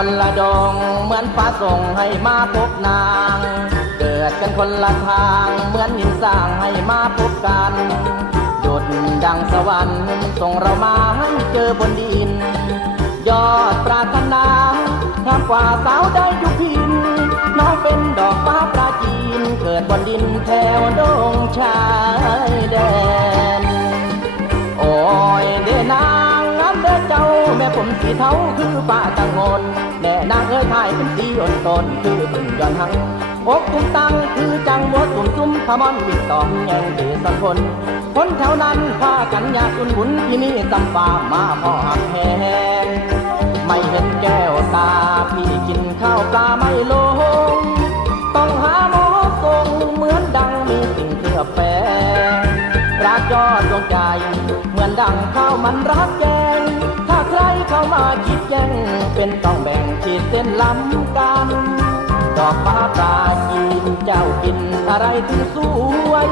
คนละดง เหมือนฟ้าส่งให้มาพบนาง เกิดกันคนละทาง เหมือนหินสร้างให้มาพบกันหยุดดังสวรรค์ส่งเรามาให้เจอบนดิน ยอดปรารถนางามกว่าสาวได้ยุพิน น้องเป็นดอกฟ้าปราจีน เกิดบนดินแถวดงชายแดน โอ้ยเดนางงามเด้อเจ้า แม่ผมสีเทาคือป้าตังงน แม่นางเอ้ยถ่ายเป็นสีอ่อนตนคือพึ่งย้อนหังอกตุ้มตังคือจังบัวตุ่มซุ่มพมอนวิ่งตอมแยงเดสังคนคนแถวนั้นพากันยาอุ่นบุญที่มีจำปามาพ่อหักแหงไม่เห็นแก้วตาพี่กินข้าวปลาไม่ลง ต้องหาหมอทรงเหมือนดังมีสิ่งเคลือบแฝงรักยอดดวงใจเหมือนดังข้าวมันรักแยงถ้าใครเข้ามาคิดแย่งเป็นต้องแบ่ ขีดเส้นล้ำกันดอกฟ้าปลาจีนเจ้ากินอะไรถึงสวย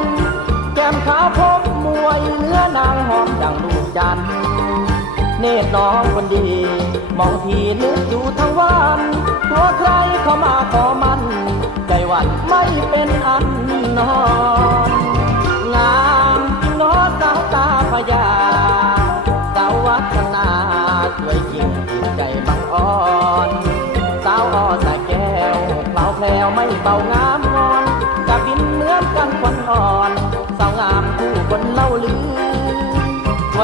แก้มขาวพบมวยเนื้อนางหอมดังลูกจันเนตรน้องคนดี มองทีนึกอยู่ทั้งวันตัวใครเข้ามาขอมัน ใจหวันไม่เป็นอันนอน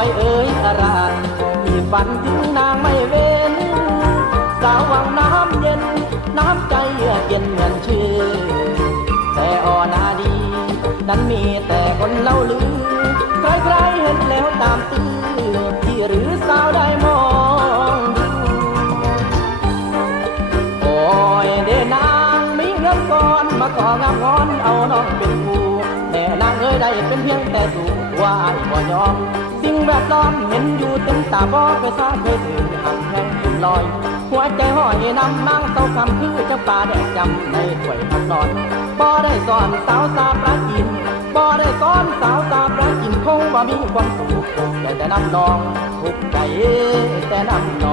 ไว้เอ่ยอะไรที่ฝันถึงนางไม่เว้น สาววังน้ำเย็น น้ำใจเยือกเย็นเหมือนชื่อ แต่ออนาดี นั้นมีแต่คนเล่าลือ ใครๆเห็นแล้วตามตื้อที่หรือสาวได้มองโอ้ยเดนางมีเงินก่อนมาของามงอนเอาน้องเป็นผู้ นางเอ้ยได้เป็นเพียงแต่สู่ว่าไอ้บ่ยอม สิ่งแวดล้อมเห็นอยู่เต็มตาบ่เคยซาบเคยถือหักแห้งขึ้นลอย หัวใจห้อยนำนางเศร้าคำคือเจ้าป่าแดดจำในถ้วยทับนอนบ่ได้สอนสาวสาปลากินบ่ได้สอนสาวสาปลากินคงบ่มีความสุขแต่แต่น้ำนองทุกใจแต่น้ำนอง